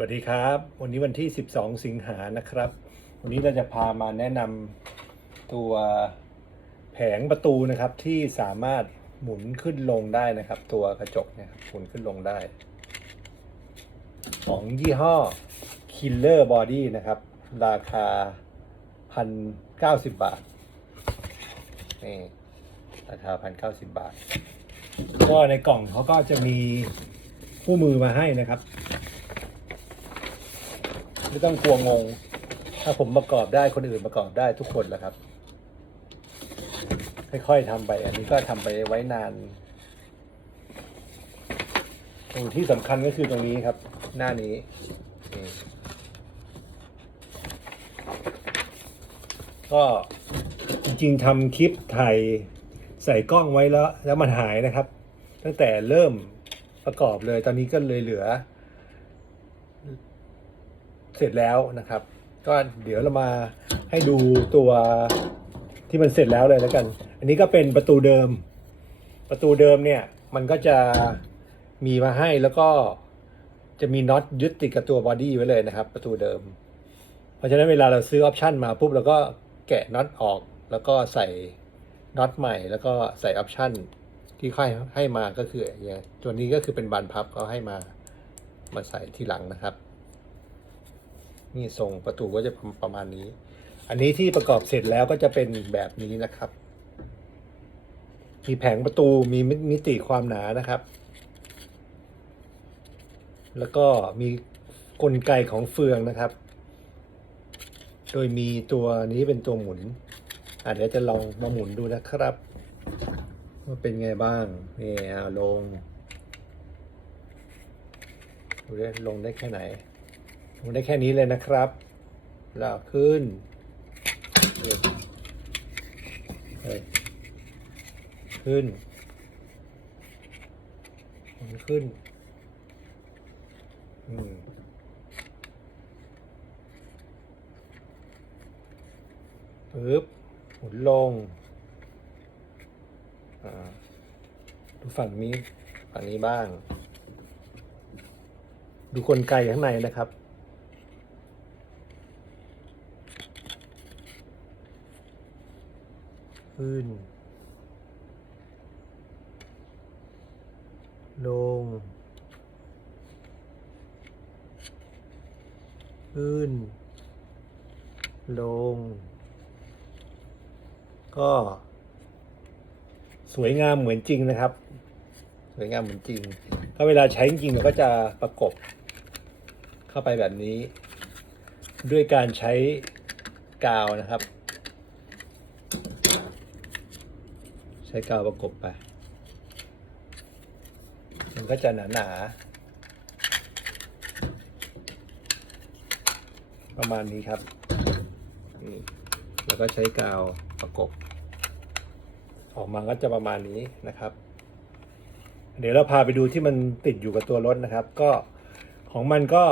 สวัสดีครับ วันนี้วันที่ 12 สิงหานะครับ วันนี้เราจะพามาแนะนำตัวแผงประตูนะครับที่สามารถหมุนขึ้นลงได้นะครับ ตัวกระจกเนี่ยหมุนขึ้นลงได้ของยี่ห้อ Killer Body นะครับ ราคา 1,090 บาทนี่ราคา 1,090 บาท ก็ในกล่องเขาก็จะมีคู่มือมาให้นะครับ ไม่ต้องกลัวงง ถ้าผมประกอบได้คนอื่นประกอบได้ทุกคนแหละครับ ค่อยๆทำไป อันนี้ก็ทำไปไว้นานตรงที่สำคัญก็คือตรงนี้ครับ หน้านี้ก็จริงๆทำคลิปถ่ายใส่กล้องไว้แล้ว แล้วมันหายนะครับ ตั้งแต่เริ่มประกอบเลยตอนนี้ก็เลยเหลือ เสร็จแล้วนะครับ ก็เดี๋ยวเรามาให้ดูตัวที่มันเสร็จแล้วเลยแล้วกัน อันนี้ก็เป็นประตูเดิม ประตูเดิมเนี่ยมันก็จะมีมาให้แล้วก็จะมีน็อตยึดติดกับตัวบอดี้ไว้เลยนะครับ ประตูเดิม เพราะฉะนั้นเวลาเราซื้อออปชันมาปุ๊บเราก็แกะน็อตออกแล้วก็ใส่น็อตใหม่ แล้วก็ใส่ออปชันที่ค่อยให้มาก็คืออย่างเงี้ยตัวนี้ก็คือเป็นบานพับเขาให้มามาใส่ที่หลังนะครับ นี่ทรงประตูก็จะประมาณนี้ อันนี้ที่ประกอบเสร็จแล้วก็จะเป็นแบบนี้นะครับ มีแผงประตูมีมิติความหนานะครับ แล้วก็มีกลไกของเฟืองนะครับ โดยมีตัวนี้เป็นตัวหมุนอะเดี๋ยวจะลองมาหมุนดูนะครับว่าเป็นไงบ้างนี่เอาลงดูได้ลงได้แค่ไหน ลงได้แค่นี้เลยนะครับแล้วขึ้นเฮ้ยขึ้น ขึ้น อืมปึ๊บหมุนลงอ่าดูฝั่งนี้ ฝั่งนี้บ้าง ดูกลไกข้างในนะครับ ขึ้น ลง ขึ้น ลง ก็สวยงามเหมือนจริงนะครับ สวยงามเหมือนจริง ถ้าเวลาใช้จริงเราก็จะประกบเข้าไปแบบนี้ ด้วยการใช้กาวนะครับ ใช้กาวประกบไป มันก็จะหนาๆประมาณนี้ครับนี่แล้วก็ใช้กาวประกบ ออกมาก็จะประมาณนี้นะครับ เดี๋ยวเราพาไปดูที่มันติดอยู่กับตัวรถนะครับ ก็ของมันก็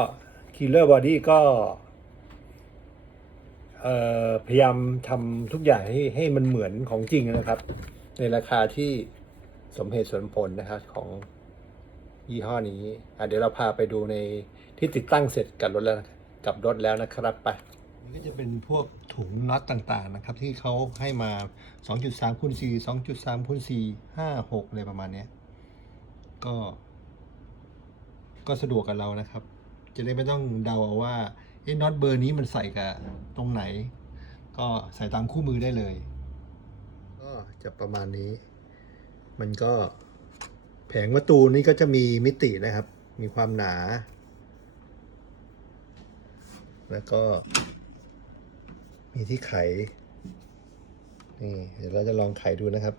Killer Body ก็พยายามทำทุกอย่างให้ให้มันเหมือนของจริงนะครับ ในราคาที่สมเหตุสมผลนะครับของยี่ห้อนี้อะเดี๋ยวเราพาไปดูในที่ติดตั้งเสร็จกับรถแล้วกับรถแล้วนะครับไปนี่ก็จะเป็นพวกถุงน็อตต่างๆนะครับ ที่เขาให้มา 2.3คูณ4 2.3คูณ4 5 6อะไรประมาณนี้ก็ ก็สะดวกกับเรานะครับ จะได้ไม่ต้องเดาเอาว่าเอ๊ะน็อตเบอร์นี้มันใส่กับตรงไหน ก็ใส่ตามคู่มือได้เลย จะประมาณนี้ มันก็แผงประตูนี้ก็จะมีมิตินะครับ มีความหนา แล้วก็มีที่ไข นี่ เดี๋ยวเราจะลองไขดูนะครับ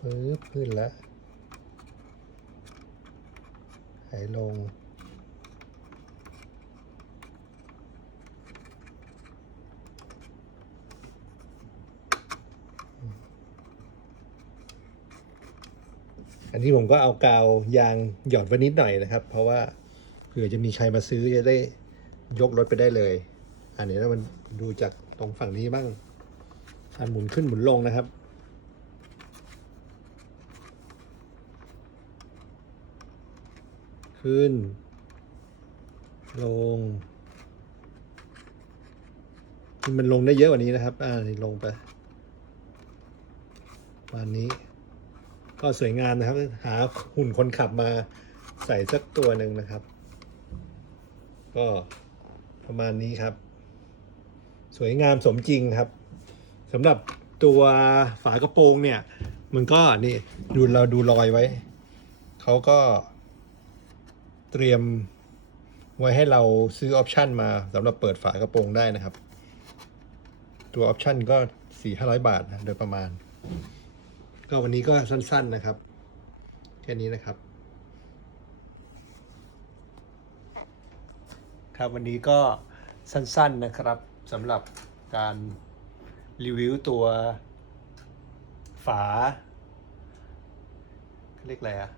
ปึ๊บขึ้นแล้วไขลง อันนี้ผมก็เอากาวยางหยอดไว้นิดหน่อยนะครับ เพราะว่าเผื่อจะมีใครมาซื้อจะได้ยกรถไปได้เลย อันนี้ถ้ามันดูจากตรงฝั่งนี้บ้างอันหมุนขึ้นหมุนลงนะครับ ขึ้น ลงมันลงได้เยอะกว่านี้นะครับ อ่านี่ลงไปประมาณนี้ ก็สวยงามนะครับ หาหุ่นคนขับมาใส่สักตัวหนึ่งนะครับ ก็ประมาณนี้ครับ สวยงามสมจริงครับสำหรับตัวฝากระโปรงเนี่ย มันก็นี่ดูเราดูรอยไว้ เขาก็เตรียมไว้ให้เราซื้อออปชันมาสำหรับเปิดฝากระโปรงได้นะครับ ตัวออปชันก็สี่ห้าร้อยบาทนะโดยประมาณ ก็วันนี้ก็สั้น ๆนะครับ แค่นี้นะครับ ครับวันนี้ก็สั้น ๆนะครับสำหรับการรีวิวตัวฝาเขาเรียกอะไรอะ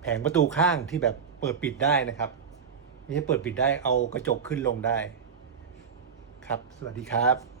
แผงประตูข้างที่แบบเปิดปิดได้นะครับไม่ใช่เปิดปิดได้เอากระจกขึ้นลงได้ ครับ สวัสดีครับ